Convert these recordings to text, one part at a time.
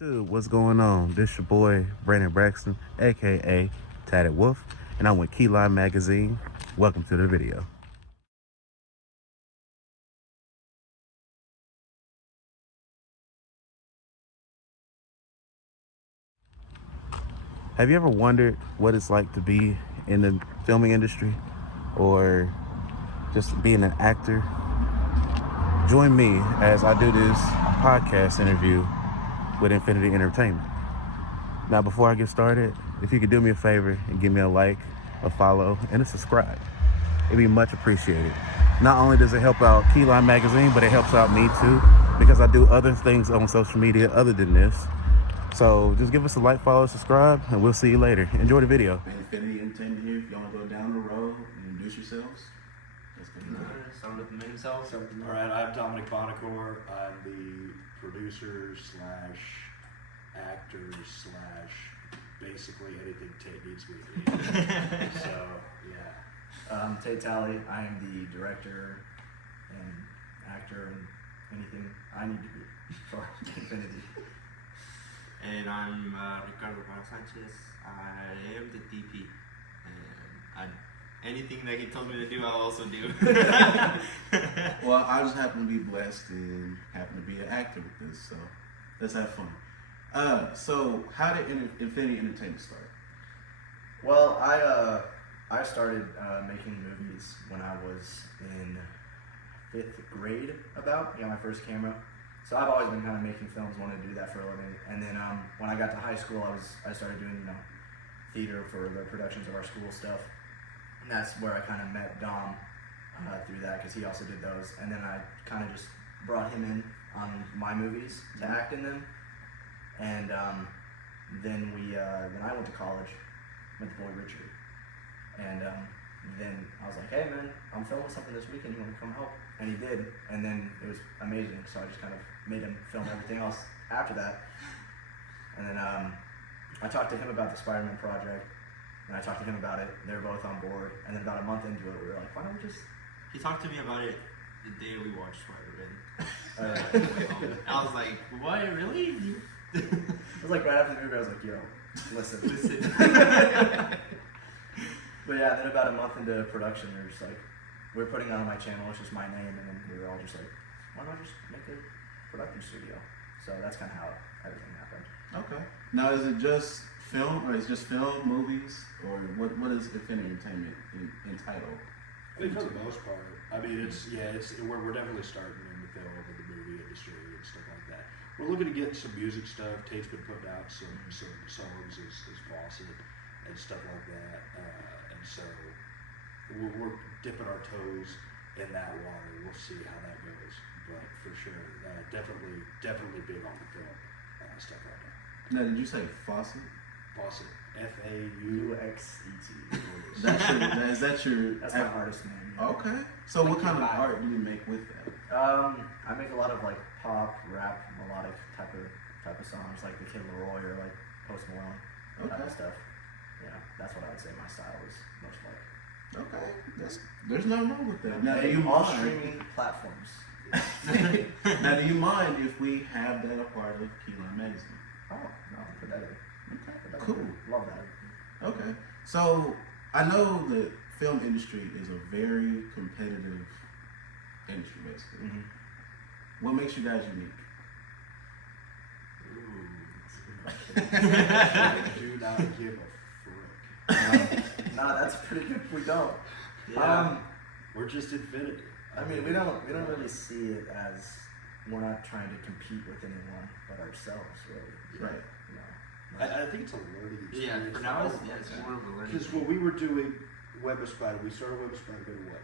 YouTube, what's going on? This your boy Brannon Braxton, aka Tatted Wolf, and I'm with Keyline Magazine. Welcome to the video. Have you ever wondered what it's like to be in the filming industry or just being an actor? Join me as I do this podcast interview with Infinity Entertainment. Now, before I get started, if you could do me a favor and give me a like, a follow, and a subscribe, it'd be much appreciated. Not only does it help out Keyline Magazine, but it helps out me too, because I do other things on social media other than this. So just give us a like, follow, subscribe, and we'll see you later. Enjoy the video. Infinity Entertainment here. If y'all want to go down the road and introduce yourselves, let's go. Someone with the name himself. All right, I'm Dominic Bonacore. I'm the producer slash actor slash basically anything Tate needs me to be. So, yeah. Tate Talley. I am the director and actor and anything I need to be for Infinity. And I'm Ricardo Sanchez. I am the DP, and anything that he tells me to do, I'll also do. Well, I just happen to be blessed and happen to be an actor with this, so let's have fun. So how did Infinity Entertainment start? Well, I started making movies when I was in 5th grade. Got my first camera. So I've always been kind of making films, wanted to do that for a living. And then when I got to high school, I started doing theater for the productions of our school stuff. And that's where I kind of met Dom through that, because he also did those. And then I kind of just brought him in on my movies to act in them. And then I went to college, went to Boy Richard. And then I was like, hey man, I'm filming something this weekend, you want to come help? And he did, and then it was amazing, so I just kind of made him film everything else after that. And then I talked to him about the Spider-Man project, and I talked to him about it. They were both on board, and then about a month into it, we were like, why don't we just... He talked to me about it the day we watched Spider-Man. I was like, what, really? It was like right after the movie, I was like, yo, listen. But yeah, then about a month into production, we were just like, we're putting it on my channel, it's just my name, and then we were all just like, why not just make a production studio? So that's kind of how everything happened. Okay. Now, is it just film, or is it just film, movies, or what is Infinity Entertainment entitled? I think for the most part, I mean, we're definitely starting in the film and the movie industry and stuff like that. We're looking to get some music stuff. Tate's been putting out some songs as Fawcett and stuff like that. And so we're dipping our toes in that water. We'll see how that goes. But for sure, definitely big on the film stuff like that. Now, did you say Fawcett? Fawcett. F-A-U-X-E-T. Is that your... That's my artist name. Yeah. Okay. So what kind of art do you make with that? I make a lot of like pop, rap, melodic type of songs, like the Kid Leroy or like Post Malone type of stuff. Yeah, that's what I would say my style is most like. Okay, there's nothing wrong with that. Now, do you all streaming platforms? Now, do you mind if we have that a part of Keyline Magazine? Oh, no, put that in. Okay, cool. Love that. Okay, so I know the film industry is a very competitive industry, basically. Mm-hmm. What makes you guys unique? Do not give a frick. No, that's pretty good. We don't. Yeah. We're just Infinity. I mean, we don't really see it as, we're not trying to compete with anyone but ourselves, really. Right. You know, I think it's a learning experience. Yeah, for now it's more of a learning. Because when we were doing Web of Spider, we started Web of Spider in what?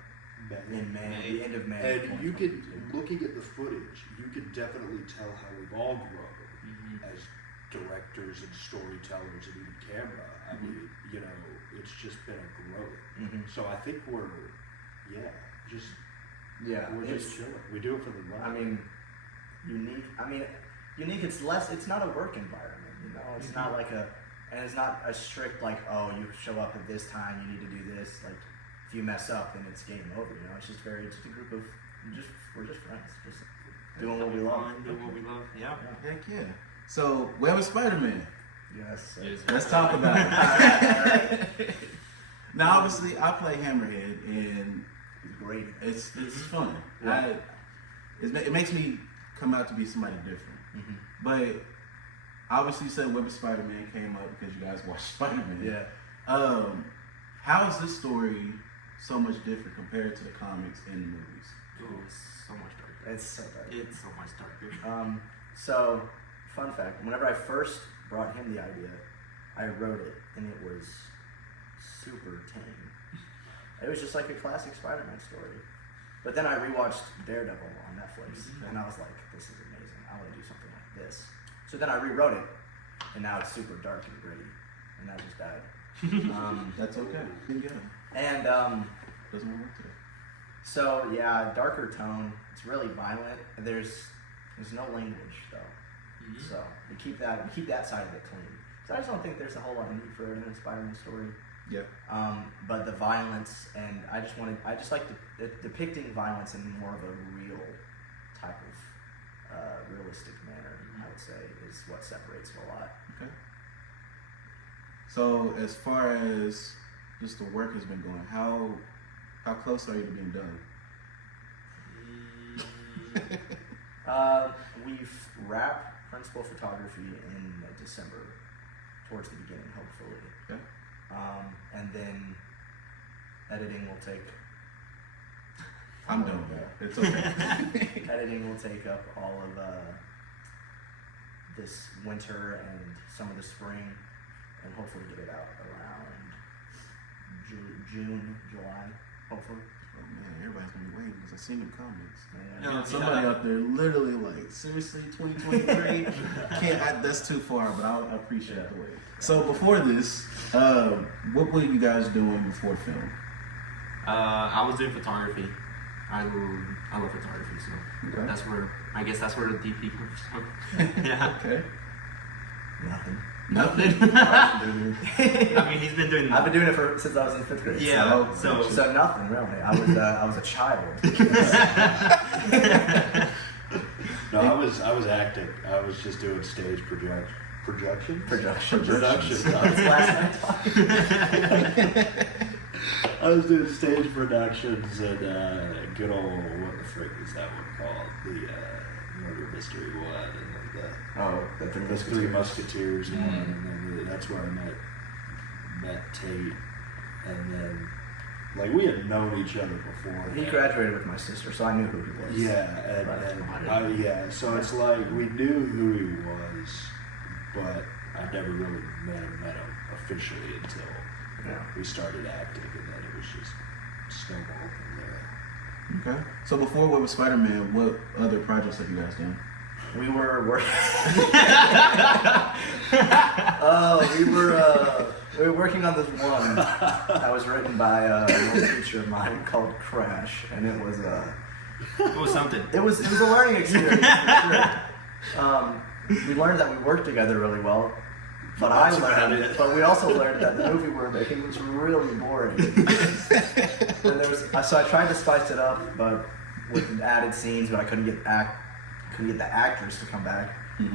in May, the end of May. And you could, looking at the footage, you could definitely tell how we've all grown as directors and storytellers and even camera. I mean, it's just been a growth. So I think we're just chilling. We do it for the love. I mean, unique. It's not a work environment. It's not like and it's not a strict like, oh, you show up at this time, you need to do this. Like, if you mess up, then it's game over. It's just a group of we're just friends, just doing what we love. Doing what we love. Yeah. Heck yeah. So, Web of Spider-Man. Yes. Let's talk about it. Now, obviously, I play Hammerhead, and He's great. it's fun. Yeah. It makes me come out to be somebody different. Mm-hmm. But obviously, you said Web of Spider-Man came up because you guys watched Spider-Man. Yeah. How is this story so much different compared to the comics and the movies? Ooh, it's so much darker. It's so dark. It's so much darker. So, fun fact, whenever I first brought him the idea, I wrote it, and it was super tame. It was just like a classic Spider-Man story. But then I rewatched Daredevil on Netflix, and I was like, this is amazing. I want to do something like this. So then I rewrote it, and now it's super dark and gritty, and that just died. That's okay. You can get it. And Doesn't work today. so yeah, darker tone. It's really violent. There's no language though, so we keep that side of it clean. So I just don't think there's a whole lot of need for it in a Spider-Man story. Yeah. But the violence, and I just like depicting violence in more of a real type of realistic manner. I would say is what separates it a lot. Okay. So, as far as just the work has been going, how close are you to being done? We've wrapped principal photography in December, towards the beginning, hopefully. Okay. And then editing will take. I'm done with that. It's okay. Editing will take up all of this winter and some of the spring, and hopefully get it out around June, July, hopefully. Oh man, everybody's gonna be waiting because I seen your comments. Yeah. No, Somebody out there literally like, seriously, 2023? That's too far, but I appreciate the wait. So before this, what were you guys doing before film? I was doing photography. I love photography, so Okay. that's where the DP comes from. Yeah. Okay. Nothing. I mean, he's been doing. I've been doing it since I was in 5th grade. Yeah. So nothing really. I was a child. No, I was acting. I was just doing stage projection. Productions. Last night. I was doing stage productions and good old, what the frick is that one called? The murder mystery one, and then the Three Musketeers one, and then that's where I met Tate, and then like we had known each other before. He graduated with my sister, so I knew who he was. Yeah, so it's like we knew who he was, but I never really met him officially until we started acting, and then it was just snowballed from there. Okay. So before Web of Spider-Man, what other projects have you guys done? We were working. We were working on this one that was written by an old teacher of mine called Crash, and it was It was something. It was a learning experience for sure. We learned that we worked together really well, but we also learned that the movie we were making was really boring. And so I tried to spice it up, but with added scenes, but I couldn't get the actors to come back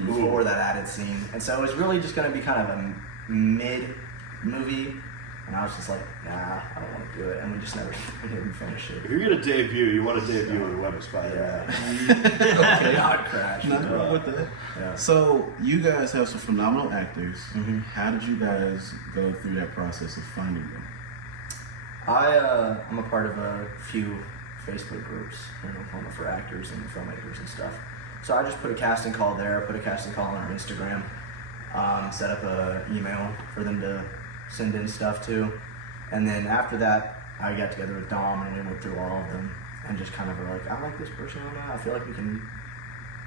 before that added scene, and so it was really just going to be kind of a mid movie. And I was just like, nah, I don't want to do it. And we didn't finish it. If you're gonna debut, you want to debut in Web of Spider-Man. Okay. Not Crash. Nothing wrong with that. Yeah. So you guys have some phenomenal actors. Mm-hmm. How did you guys go through that process of finding them? I'm a part of a few Facebook groups, for actors and filmmakers and stuff. So I just put a casting call there, put a casting call on our Instagram, set up an email for them to send in stuff to, and then after that, I got together with Dom and we went through all of them and just kind of were like, I like this person on that. I feel like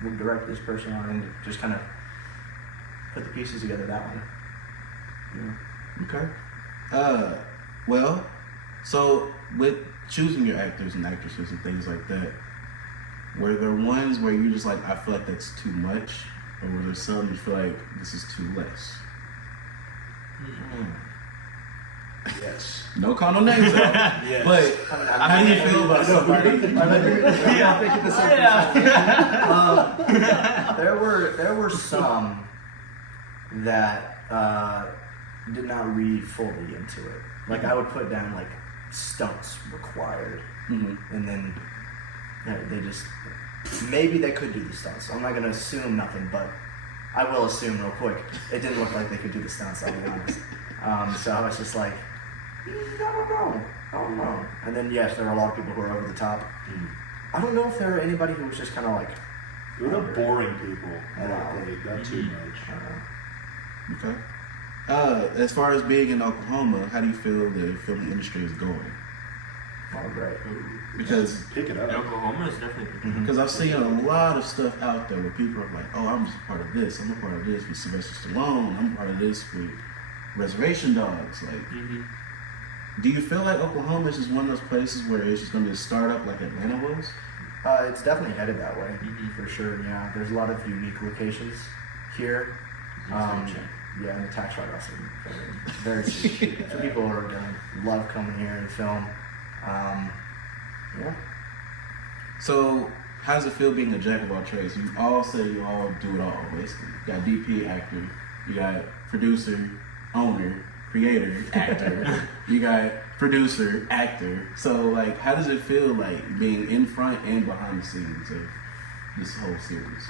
we'll direct this person on, and just kind of put the pieces together that way. Okay. Well, so with choosing your actors and actresses and things like that, were there ones where you just like, I feel like that's too much, or were there some you feel like this is too less? Yes. No call no names out. Yes. But how do you feel about somebody? There were some that did not read fully into it. Like I would put down like stunts required, and then they just maybe they could do the stunts. I'm not gonna assume nothing, but I will assume real quick. It didn't look like they could do the stunts. I'll be honest. So I was just like, I don't know. And then yes, there are a lot of people who are over the top. I don't know if there are anybody who was just kind of like. They're not boring people. Not too much. Okay. As far as being in Oklahoma, how do you feel the film industry is going? Oh, great. Because Pick it up. Oklahoma is definitely picking up. because I've seen a lot of stuff out there where people are like, oh, I'm just a part of this. I'm a part of this with Sylvester Stallone. I'm a part of this with Reservation Dogs. Like, do you feel like Oklahoma is just one of those places where it's just going to be a startup like Atlanta was? It's definitely headed that way, for sure. Yeah, there's a lot of unique locations here. Yeah, and the tax write-offs are very cheap. So people are gonna love coming here and film. Yeah. So, how does it feel being a jack of all trades? You all say you all do it all, basically. You got DP, actor. You got producer, owner, creator, actor. You got producer, actor. So, like, how does it feel like being in front and behind the scenes of this whole series?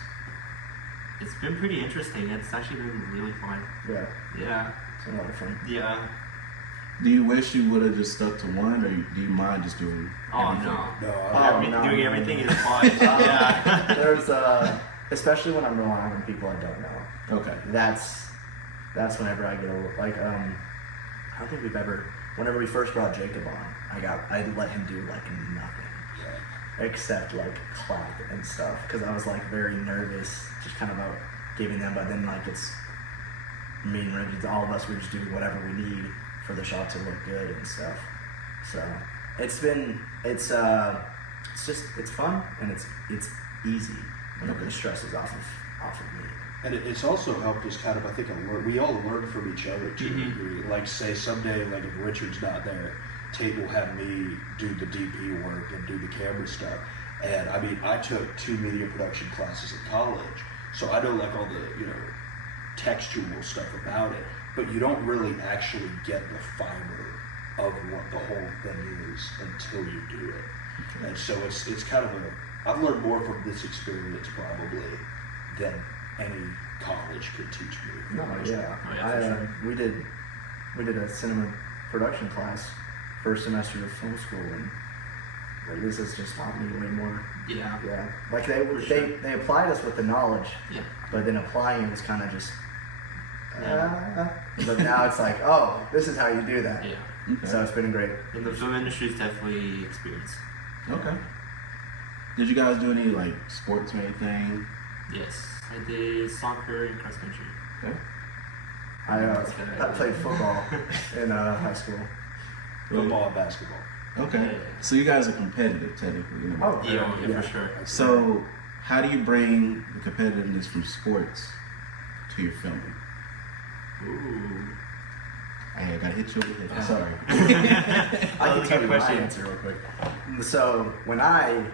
It's been pretty interesting. It's actually been really fun. Yeah. Yeah. It's a lot of fun. Yeah. Do you wish you would have just stuck to one, or do you mind just doing everything? Doing everything is fun. Yeah. There's especially when I'm relying on people I don't know. Okay. That's whenever I get a like I don't think we've ever. Whenever we first brought Jacob on, I let him do like nothing except like clap and stuff because I was like very nervous, just kind of about giving them. But then like it's me and Reggie, all of us, we just do whatever we need for the shot to look good and stuff. So it's fun and it's easy whenever the stress is off of me. And it's also helped us kind of, I think, we all learn from each other to a degree. Like, say, someday, like, if Richard's not there, Tate will have me do the DP work and do the camera stuff. And, I mean, I took 2 media production classes in college, so I know, like, all the, textual stuff about it. But you don't really actually get the fiber of what the whole thing is until you do it. Okay. And so it's kind of I've learned more from this experience, probably, than any college could teach me. We did a cinema production class first semester of film school, and this has just taught me way more. Yeah. Like they applied us with the knowledge, but then applying it was kind of just. But now it's like, oh, this is how you do that. Yeah. Okay. So it's been great. And the film industry is definitely experience. Okay. Did you guys do any like sports or anything? Yes, I did soccer and cross country. Okay. I played football in high school. Football and basketball. Okay. So you guys are competitive, technically. Oh, yeah, for sure. So how do you bring the competitiveness from sports to your filming? Ooh. Hey, I gotta hit you over the head. Sorry. I can tell you my answer real quick. So when I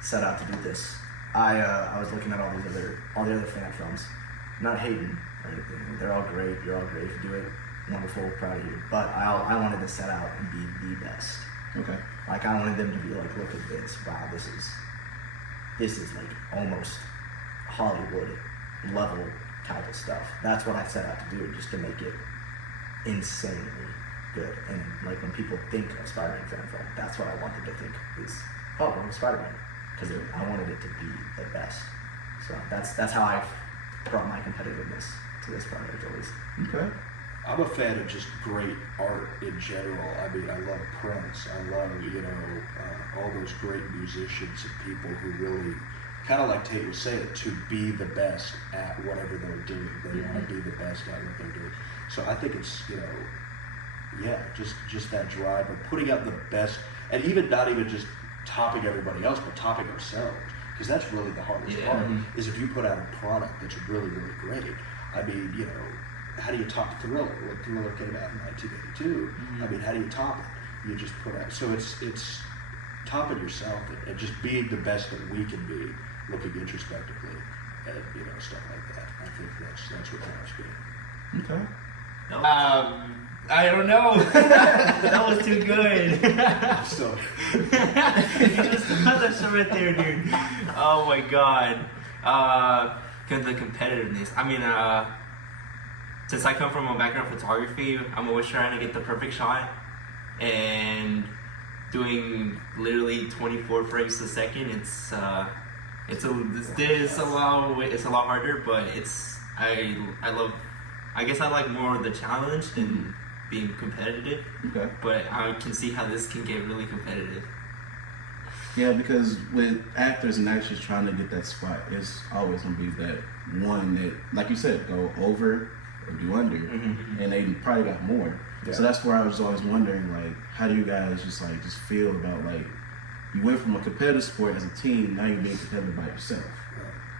set out to do this, I was looking at all the other fan films, not hating or anything. They're all great. You're all great. If you do it, wonderful, proud of you. But I wanted to set out and be the best. Okay. Like I wanted them to be like, look at this. Wow, this is like almost Hollywood level type of stuff. That's what I set out to do, just to make it insanely good. And like when people think of Spider-Man fan film, that's what I want them to think is, oh, I'm Spider-Man, because I wanted it to be the best. So that's how I've brought my competitiveness to this project, at least. Okay. I'm a fan of just great art in general. I mean, I love Prince. I love, all those great musicians and people who really, kind of like Tate was saying, to be the best at whatever they're doing. They want to be the best at what they're doing. So I think it's, just that drive of putting out the best, and even not even just topping everybody else, but topping ourselves. Because that's really the hardest part, is if you put out a product that's really, really great. I mean, how do you top Thriller? When Thriller came out in 1982, I mean, how do you top it? You just put out, so it's topping yourself and just being the best that we can be, looking introspectively at, stuff like that. I think that's what drives me. Okay. I don't know. That was too good. So You just got that shit right there, dude. Oh my god. Cause the competitiveness. I mean, since I come from a background of photography, I'm always trying to get the perfect shot, and doing literally 24 frames a second. It's a lot harder, but I love. I guess I like more of the challenge than being competitive. Okay. But I can see how this can get really competitive. Yeah, because with actors and actors trying to get that spot, it's always gonna be that one that, like you said, go over or do under, and they probably got more. Yeah. So that's where I was always wondering, like, how do you guys just feel about, like, you went from a competitive sport as a team, now you're being competitive by yourself,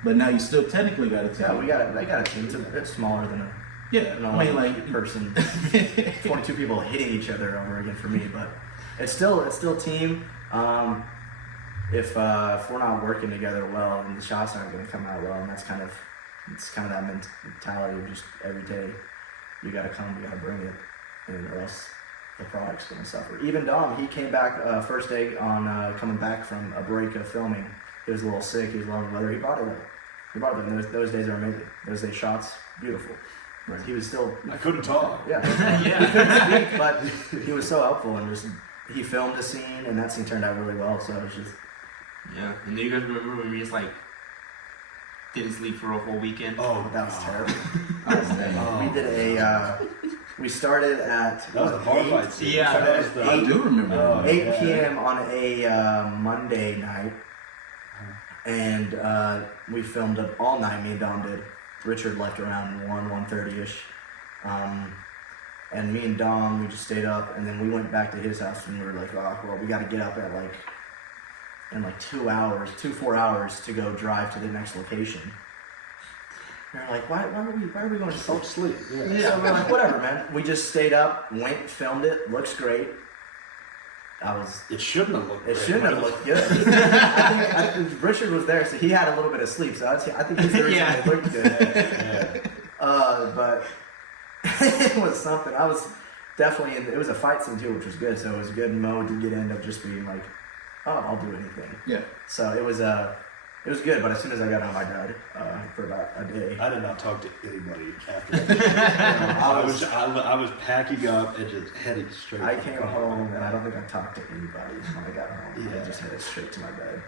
but now you still technically got a team. Yeah, we got a team. It's smaller than a I mean, like person. 22 people hitting each other over again for me, but it's still team. If we're not working together well, then the shots aren't going to come out well, and it's kind of that mentality of just every day you got to come, you got to bring it, and or else the product's going to suffer. Even Dom, he came back first day on coming back from a break of filming. He was a little sick. He was a little weather. He brought it up. He brought it up. Those days are amazing. Those days shots beautiful. Right. He was still. I couldn't talk. Yeah. Yeah. He couldn't speak, but he was so helpful, and just he filmed a scene, and that scene turned out really well. So it was just. Yeah, and then you guys remember when we just didn't sleep for a whole weekend? Oh, that was terrible. Oh. We did we started at That was the bar fight scene. Yeah. That was the, I do remember that. 8 p.m. on a Monday night, and we filmed up all night. Me and Dom did. Richard left around 1:30ish, and me and Dom, we just stayed up, and then we went back to his house, and we were like, oh, well, we got to get up at in 4 hours to go drive to the next location. And we're like, why are we going to don't sleep. Yeah. So we're like, whatever, man. We just stayed up, went, filmed it, looks great. It shouldn't have looked. It great. shouldn't have looked good. I think Richard was there, so he had a little bit of sleep. So I think he's the reason it looked good. Yeah. But it was something. I was definitely it was a fight scene too, which was good. So it was a good mode to get into just being like, oh, I'll do anything. Yeah. So it was good. But as soon as I got home, I died for about a day. I did not talk to anybody after that. I was packing up and just heading straight. I came home and I don't think I talked to anybody when I got home. Yeah. I just headed straight to my bed.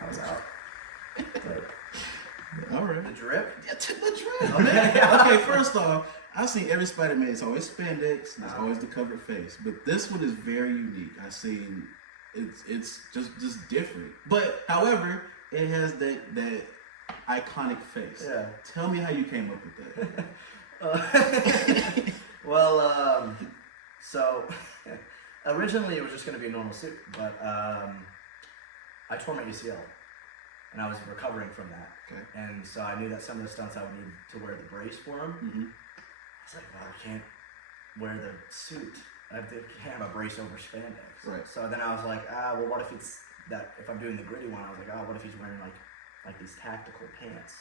I was out. But All right. the drip? Yeah, to the drip. Okay, first off, I've seen every Spider-Man. It's always spandex. There's always the covered face. But this one is very unique. I've seen it's just different. But however, it has that iconic face. Yeah. Tell me how you came up with that. Well, so originally it was just going to be a normal suit, but I tore my ACL, and I was recovering from that. Okay. And so I knew that some of the stunts I would need to wear the brace for them. Mm-hmm. I was like, well, I can't wear the suit. I can't have a brace over spandex. Right. So then I was like, well, what if it's that? If I'm doing the gritty one, I was like, what if he's wearing like these tactical pants?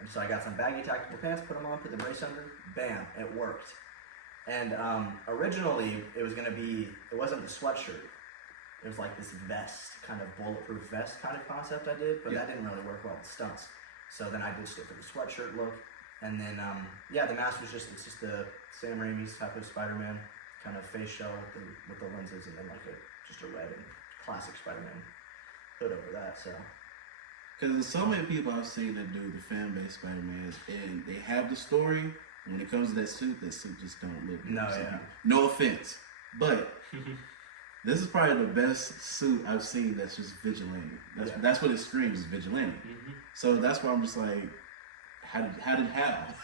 And so I got some baggy tactical pants, put them on, put the brace under, bam, it worked. And originally it wasn't the sweatshirt. It was like this vest, kind of bulletproof vest kind of concept I did, but that didn't really work well with stunts. So then I ditched it for the sweatshirt look. And then, the mask was just the Sam Raimi's type of Spider-Man kind of face shell with the lenses, and then just a red and classic Spider-Man hood over that, so. Because there's so many people I've seen that do the fan-based Spider-Mans, and they have the story. When it comes to that suit just don't look good. No, So, yeah. no offense, but this is probably the best suit I've seen that's just vigilante. That's what it screams, vigilante. Mm-hmm. So that's why I'm just like, how did it happen?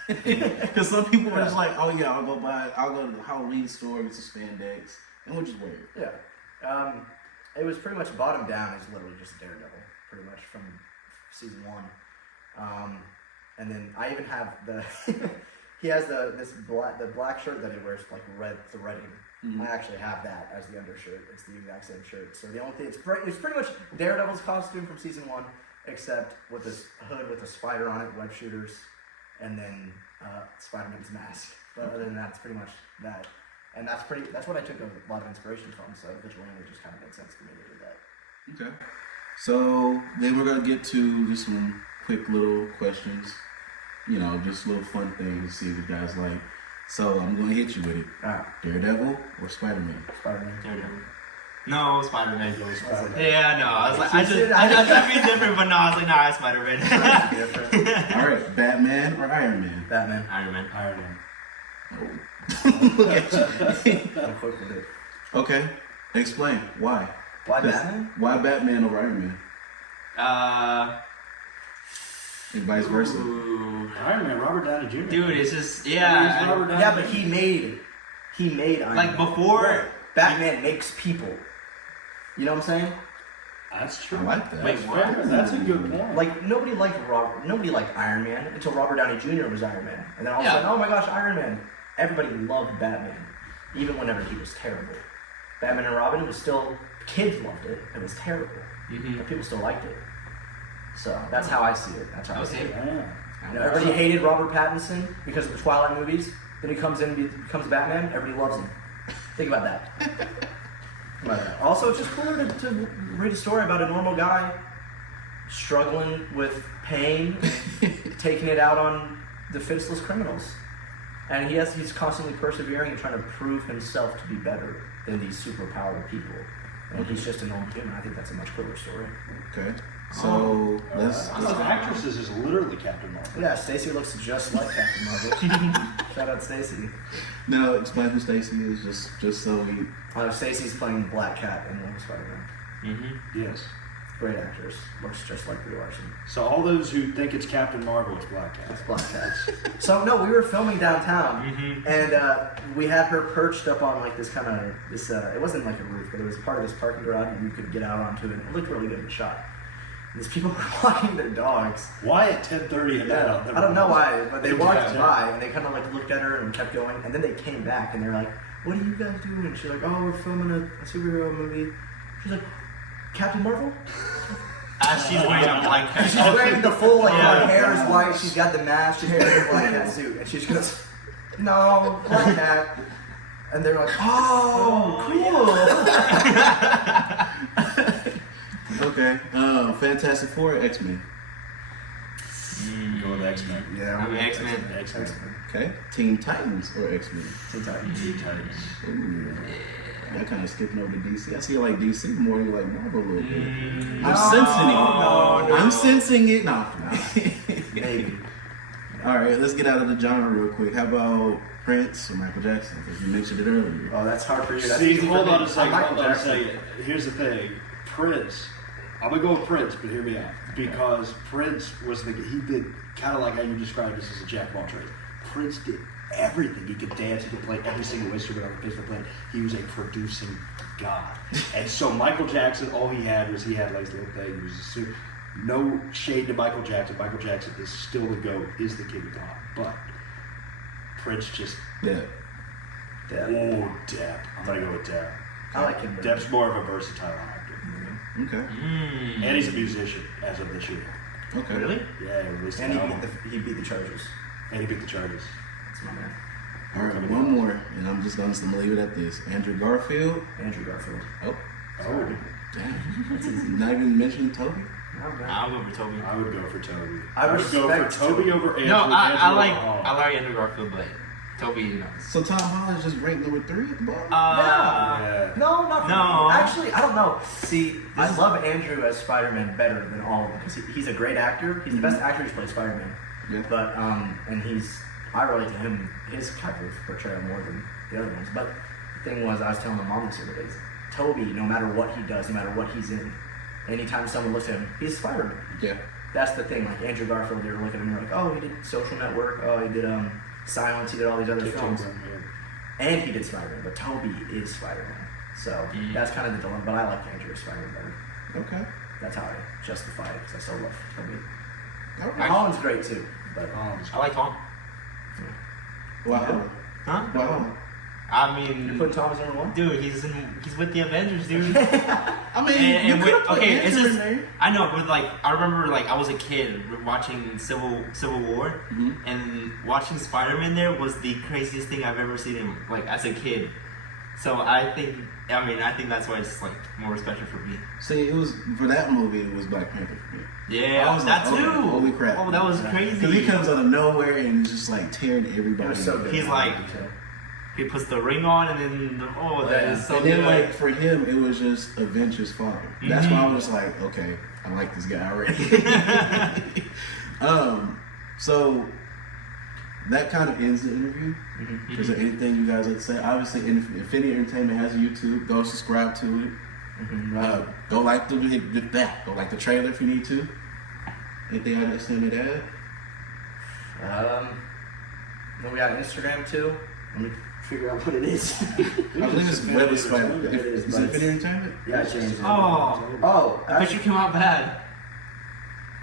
Because some people are just like, oh yeah, I'll go to the Halloween store, get some spandex, and we'll just wear it. Yeah. It was pretty much bottom down. It's literally just Daredevil, pretty much from season 1. And then I even have he has the black shirt that he wears, like red threading. Mm-hmm. I actually have that as the undershirt. It's the exact same shirt. So the only thing, it's pretty much Daredevil's costume from season 1, except with this hood with a spider on it, web shooters, and then Spider-Man's mask. But other than that, it's pretty much that. And that's what I took a lot of inspiration from. So Vigilante just kind of made sense to me to do that. Okay. So then we're gonna get to just some quick little questions. Just little fun things to see if you guys like. So I'm gonna hit you with it. Daredevil or Spider-Man? Spider-Man. Daredevil. No, Spider-Man. Spider-Man. Yeah, no. I was like, I tried to be different, but no, I was like, nah, Spider-Man. All right, Batman or Iron Man? Batman. Iron Man. Iron Man. Look at you. I'm quick with it. Okay, explain why. Why Batman? Why Batman over Iron Man? And vice versa. Ooh. Iron Man, Robert Downey Jr. Dude, it's just He's Robert Downey Yeah, but Jr. he made Iron like Man. before. Batman makes people. You know what I'm saying? That's true. I like that. Wait, what? That's a good point. Like nobody liked Iron Man until Robert Downey Jr. was Iron Man, and then all of a sudden, oh my gosh, Iron Man! Everybody loved Batman, even whenever he was terrible. Batman and Robin was still kids loved it. It was terrible, but people still liked it. So that's how I see it. That's how I see it. Yeah. Everybody hated Robert Pattinson because of the Twilight movies. Then he comes in and becomes Batman. Everybody loves him. Think about that. Also, it's just cooler to read a story about a normal guy struggling with pain, taking it out on the defenseless criminals. And he's constantly persevering and trying to prove himself to be better than these superpowered people. And he's just a normal human. I think that's a much cooler story. Okay. So let's. The actresses is literally Captain Marvel. Yeah, Stacey looks just like Captain Marvel. Shout out Stacey. No, explain who Stacey is, just so we. Stacey's playing Black Cat in one of Spider-Man. Yes. Great actress. Looks just like Brie Larson. So all those who think it's Captain Marvel, it's Black Cat. That's Black Cat. So no, we were filming downtown, and we had her perched up on like this kind of it wasn't like a roof, but it was part of this parking garage, and you could get out onto it. It looked really good in the shot. And these people were walking their dogs. Why at 10:30 at night? I don't know why, but they walked by and they kind of like looked at her and kept going, and then they came back and they're like, "What are you guys doing?" And she's like, "Oh, we're filming a superhero movie." She's like, "Captain Marvel?" As she's wearing a black cat. She's wearing the full, like, her hair is white, she's got the mask, she's wearing a Black Cat suit, and she's goes, "No, Black Cat." And they're like, "Oh, cool." Okay. Fantastic Four, or X-Men. Go with X-Men. Yeah, I'm X-Men. X-Men. Okay. Teen Titans or X-Men. Teen Titans. Teen Titans. Ooh. That kind of skipping over to DC. I see you like DC more. You like Marvel a little bit. I'm No, sensing it. no. I'm sensing it. No. Maybe. All right, let's get out of the genre real quick. How about Prince or Michael Jackson? Because you mentioned it earlier. Oh, that's hard for you. That's See, easy hold for on me. a second. Michael Hold on a Jackson. second. Here's the thing. Prince. I'm gonna go with Prince, but hear me out. Because Prince was he did kind of like how you described this as a jack of all trades. Prince did everything. He could dance. He could play every single instrument on the face of the planet. He was a producing god. And so Michael Jackson, all he had like this little thing. He was a suit. No shade to Michael Jackson. Michael Jackson is still the GOAT. Is the king of pop. But Prince just Yeah. Depp. Depp. I'm gonna go with Depp. I like him. Depp's more of a versatile actor. Okay. And he's a musician as of this year. Okay. Really? Yeah, he released And an album. he beat the Chargers. And he beat the Chargers. That's my man. All right, one more, and I'm just going to leave it at this. Andrew Garfield. Andrew Garfield. Oh, Oh, damn. That's not even mentioning Toby. I'll go for Toby. I would go for Toby. I would go respect for Toby over Andrew. No, I Andrew like Holland. I like Andrew Garfield, but Toby, you know. So Tom Holland's just ranked number 3 at the bottom. Yeah. No, not No. Actually, I don't know. See, I love Andrew as Spider-Man better than all of them because he's a great actor. He's the best actor who's played Spider-Man. Yeah. But and I relate to him, his type of portrayal more than the other ones. But the thing was, I was telling my mom this the other day. Toby, no matter what he does, no matter what he's in, anytime someone looks at him, he's Spider-Man. Yeah. That's the thing. Like Andrew Garfield, they were looking at him like, oh, he did Social Network. Oh, he did Silence. He did all these other films. And he did Spider-Man, but Toby is Spider-Man. So that's kind of the dilemma. But I like Andrew as Spider-Man better. Okay. That's how I justify it because I so love Toby. Okay. Holland's great too, but I like Tom. Wow. Huh? Wow. I You mean, put Tom as number one? dude, he's with the Avengers, dude. I mean, And you with, could've put okay, it's Andrew in just there. I know, but like I remember, like I was a kid watching Civil War, Mhm. and watching Spider-Man there was the craziest thing I've ever seen him like as a kid. So I think that's why it's like more special for me. See, it was for that movie. It was Black Panther for me. Yeah, I was that like, too. okay, holy crap. Oh, that was Yeah. crazy. Because he comes out of nowhere and is just like tearing It everybody. was so good. He's like- He puts the ring on, and then that is so and then good. like for him, it was just Avengers father. That's why I was like, okay, I like this guy already. So that kind of ends the interview. Is there anything you guys like to say? Obviously, Infinity Entertainment has a YouTube. Go subscribe to it. Go like the trailer if you need to. Anything I understand to add? Then we got Instagram too. Let me figure out what it is. I believe it's Web is Spider. It is, Is but it Infinity Entertainment? Yeah, I changed it. Oh, Oh, I bet you came out bad.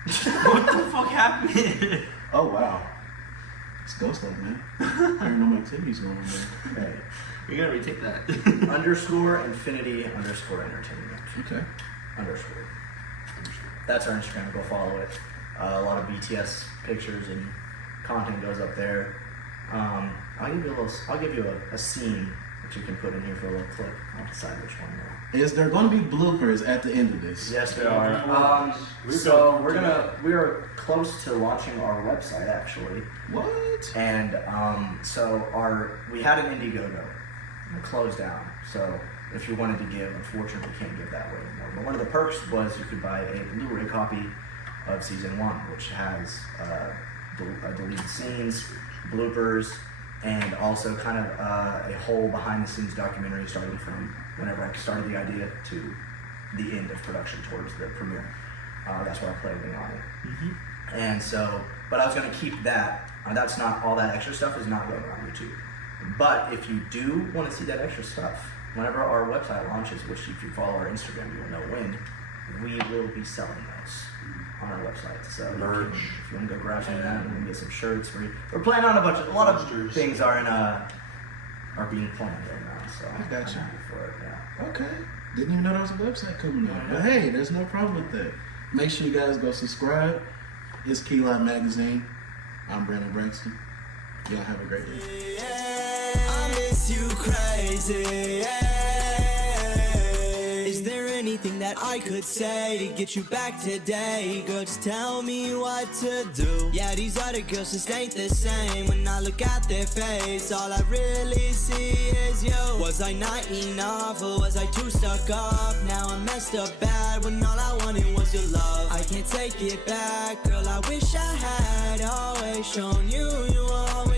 What the fuck happened? Oh wow. It's Ghost Light, man. Paranormal activities going on there. okay. We gotta retake that. _Infinity_Entertainment. Okay. _ That's our Instagram. Go follow it. A lot of BTS pictures and content goes up there. I'll give you a scene that you can put in here for a little clip. I'll decide which one. Is there going to be bloopers at the end of this? Yes, there are. So we are close to launching our website actually, What? and so we had an Indiegogo, and it closed down. So if you wanted to give, unfortunately, we can't give that way anymore. But one of the perks was you could buy a Blu-ray copy of season 1, which has deleted scenes, bloopers, and also kind of a whole behind-the-scenes documentary starting from whenever I started the idea to the end of production towards the premiere. That's where I played on it. And so, but I was going to keep that. That's not all that extra stuff is not going on YouTube. But if you do want to see that extra stuff, whenever our website launches, which if you follow our Instagram, you will know when, we will be selling those on our website. So Merch. if you want to go grab some of that, we're going to get some shirts. We're planning on a lot of Posters. things are being planned right now. So I got you. I'm happy for it. Yeah. Okay. Didn't even know there was a website coming up. But hey, there's no problem with that. Make sure you guys go subscribe. It's Keyline Magazine. I'm Brannon Braxton. Y'all have a great day. I miss you crazy. Is there anything that I could say to get you back today? Girl, just tell me what to do. Yeah, these other girls just ain't the same. When I look at their face, all I really see is you. Was I not enough or was I too stuck up? Now I'm messed up bad when all I wanted was your love. I can't take it back, girl, I wish I had always shown you you always